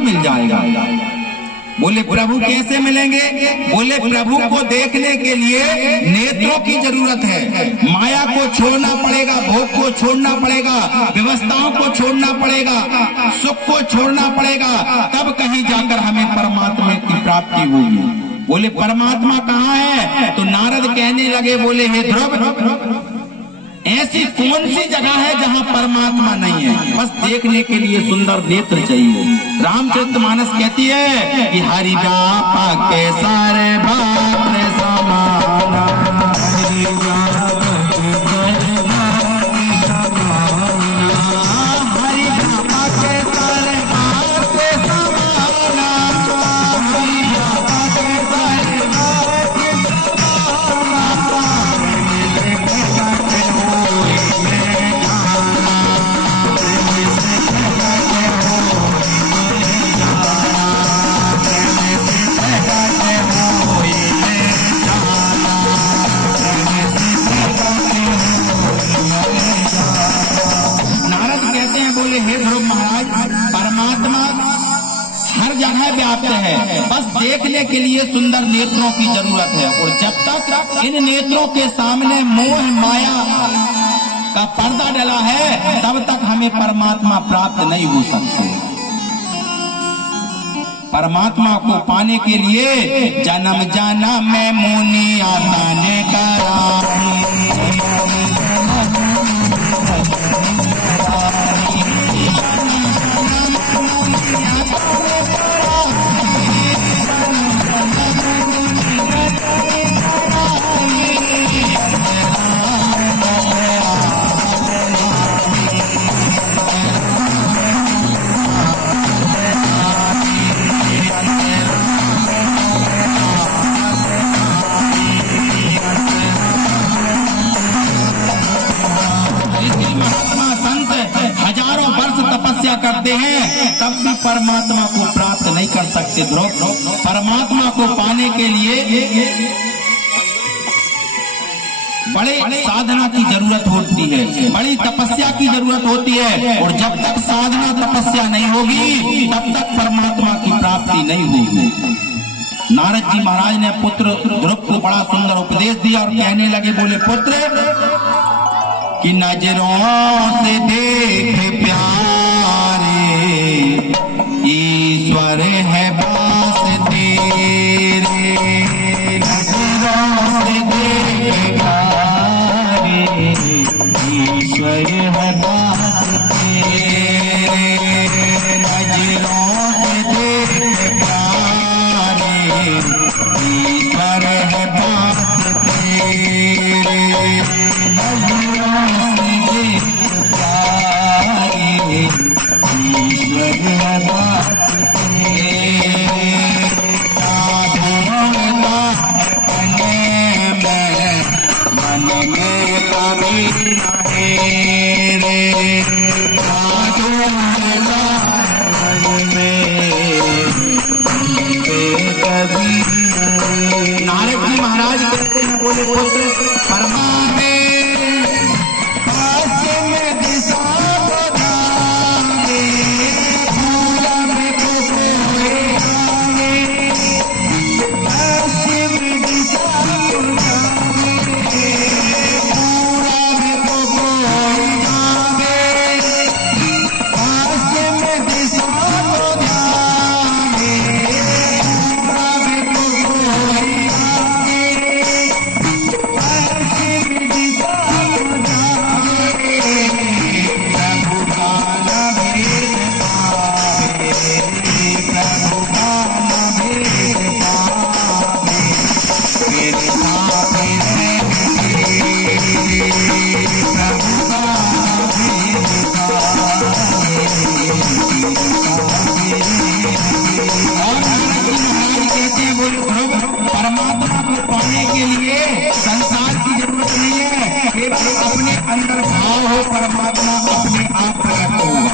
मिल जाएगा। बोले प्रभु कैसे मिलेंगे? बोले प्रभु को देखने के लिए नेत्रों की जरूरत है। माया को छोड़ना पड़ेगा, भोग को छोड़ना पड़ेगा, व्यवस्थाओं को छोड़ना पड़ेगा, सुख को छोड़ना पड़ेगा, तब कहीं जाकर हमें परमात्मा की प्राप्ति होगी। बोले परमात्मा कहाँ है? तो नारद कहने लगे, बोले हे ध्रुव, ऐसी कौन सी जगह है जहाँ परमात्मा नहीं है? बस देखने के लिए सुंदर नेत्र चाहिए। रामचरितमानस कहती है कि हरि व्यापक के सारे भात्र समाना, हरि व्यापक के सारे भात्र समाना, हरि व्यापक के सारे भात्र समाना, हरि व्यापक के सारे भात्र है, बस देखने के लिए सुंदर नेत्रों की जरूरत है। और जब तक इन नेत्रों के सामने मोह माया का पर्दा डला है, तब तक हमें परमात्मा प्राप्त नहीं हो सकते। परमात्मा को पाने के लिए जन्म जन्म में मुनि आता ने करा, करते हैं, तब भी परमात्मा को प्राप्त नहीं कर सकते। ध्रुव, परमात्मा को पाने के लिए बड़े साधना की जरूरत होती है, बड़ी तपस्या की जरूरत होती है। और जब तक साधना तपस्या नहीं होगी, तब तक परमात्मा की प्राप्ति नहीं होगी। नारद जी महाराज ने पुत्र ध्रुव को बड़ा सुंदर उपदेश दिया और कहने लगे, बोले पुत्र, कि नजरों से देख प्यारे ईश्वर है पास तेरे, नजरों से देख प्यारे ईश्वर है पास तेरे, नजरों से देख प्यारे ईश्वर है पास तेरे, नारद जी महाराज कहते हैं, बोले पुत्र, परमात्मा में दिशा परमात्मा अपने आप प्रकट होगा।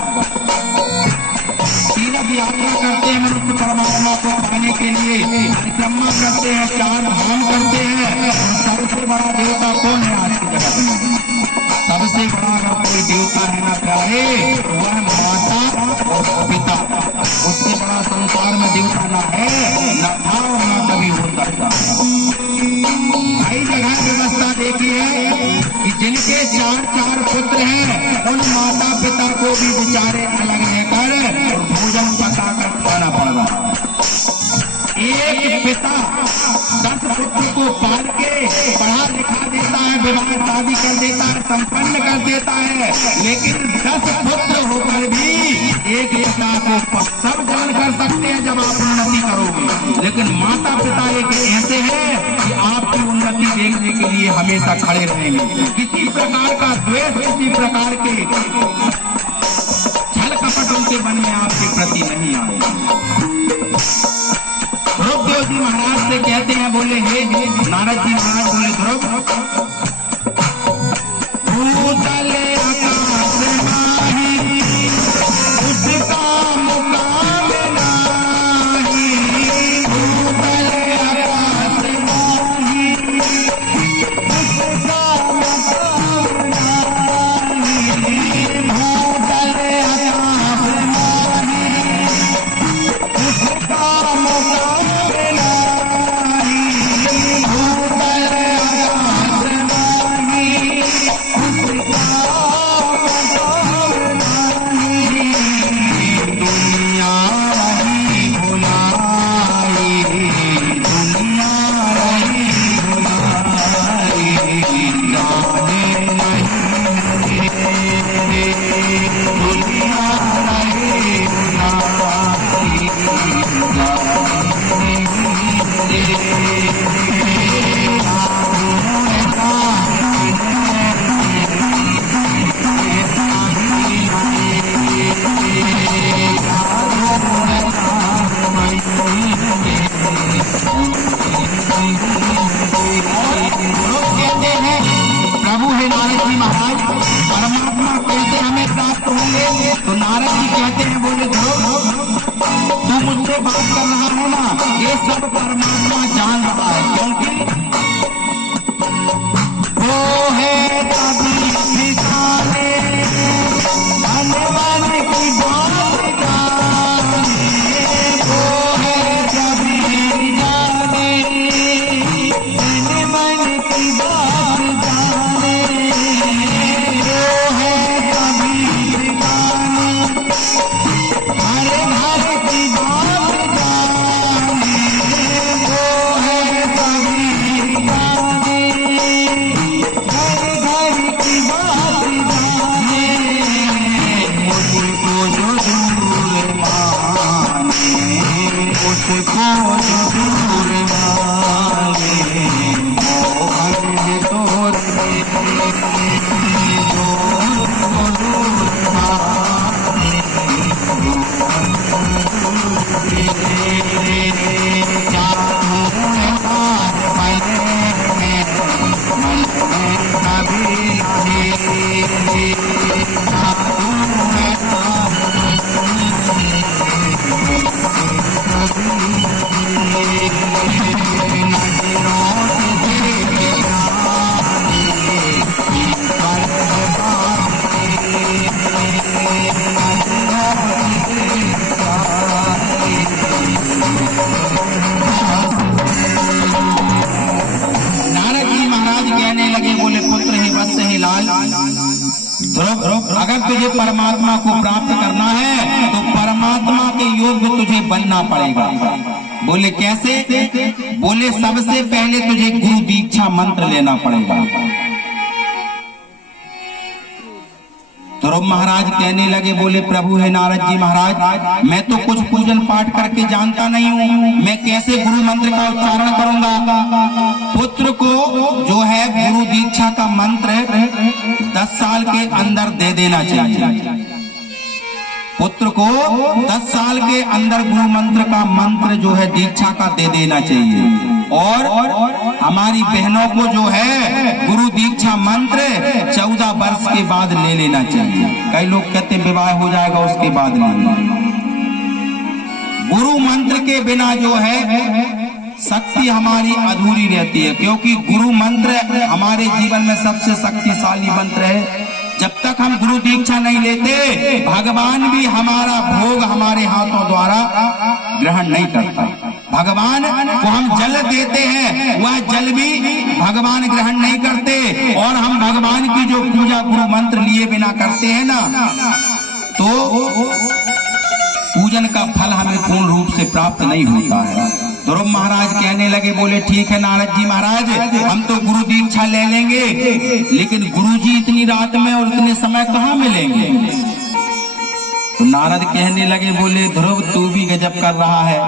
तीर्थ यात्रा करते हैं मनुष्य परमात्मा को पाने के लिए, परिक्रमा करते हैं, 4 धाम करते हैं। सबसे बड़ा देवता कौन है आज की जगत में? सबसे बड़ा अगर कोई देवता है ना प्यारे, वह माता और पिता। उससे बड़ा एक पिता 10 पुत्र को पाल के पढ़ा लिखा देता है, विवाह शादी कर देता है, संपन्न कर देता है, लेकिन 10 पुत्र होकर भी एक पिता को सब जान कर सकते हैं जब आप उन्नति करोगे, लेकिन माता पिता एक ऐसे हैं कि आपकी उन्नति देखने के लिए हमेशा खड़े रहेंगे। किसी प्रकार का द्वेष, किसी प्रकार के छल कपट उनके मन में आपके प्रति नहीं आएगा। ध्रुवदेव जी महाराज से कहते हैं, बोले हे नारद जी महाराज बोले ध्रुव भूतल आकाश माही उसका मुकाम नाही, भूतल आकाश माही उसका मुकाम नाही, भूतल आकाश माही उसका मुकाम नाही, भूतल आकाश माही उसका मुकाम नाही, दुनिया रही भुलाई, दुनिया रही भुलाई, जाने नहीं दुनिया रही भुलाई, कहते हैं प्रभु है नारद जी महाराज, परमात्मा कैसे हमें प्राप्त होंगे? तो नारद जी कहते हैं, बोले ध्रुव तू मुझसे बात कर रहा है ना, ये सब परमात्मा जान रहा है, क्योंकि वो है तभी ठिकाने मन की बात जाने, वो है तभी जाने मन की बात जाने, वो है तभी ठिकाने हर घर की बात जाने, वो है तभी ठिकाने हर घर की बात जाने, मुझको जो दूर माने, मुझको जो दूर माने, मोहन तोड़ दे, मुझको दूर माने, अगर तुझे परमात्मा को प्राप्त करना है तो परमात्मा के योग्य तुझे बनना पड़ेगा। बोले कैसे? बोले सबसे पहले तुझे गुरु दीक्षा मंत्र लेना पड़ेगा। ध्रुव महाराज कहने लगे, बोले प्रभु है नारद जी महाराज, मैं तो कुछ पूजन पाठ करके जानता नहीं हूँ, मैं कैसे गुरु मंत्र का उच्चारण करूंगा? पुत्र को जो है गुरु दीक्षा का मंत्र 10 साल के अंदर दे देना चाहिए। पुत्र को 10 साल के अंदर गुरु मंत्र का मंत्र जो है दीक्षा का दे देना चाहिए। और हमारी बहनों को जो है गुरु दीक्षा मंत्र 14 वर्ष के बाद ले लेना चाहिए। कई लोग कहते विवाह हो जाएगा उसके बाद लेना। गुरु मंत्र के बिना जो है शक्ति हमारी अधूरी रहती है, क्योंकि गुरु मंत्र हमारे जीवन में सबसे शक्तिशाली मंत्र है। जब तक हम गुरु दीक्षा नहीं लेते, भगवान भी हमारा भोग हमारे हाथों द्वारा ग्रहण नहीं करता। भगवान को हम जल देते हैं, वह जल भी भगवान ग्रहण नहीं करते। और हम भगवान की जो पूजा गुरु मंत्र लिए बिना करते हैं ना, तो पूजन का फल हमें पूर्ण रूप से प्राप्त नहीं होता है। ध्रुव महाराज कहने लगे, बोले ठीक है नारद जी महाराज, हम तो गुरु दीक्षा ले लेंगे, लेकिन गुरु जी इतनी रात में और इतने समय कहाँ मिलेंगे। तो नारद कहने लगे, बोले ध्रुव तू भी गजब कर रहा है।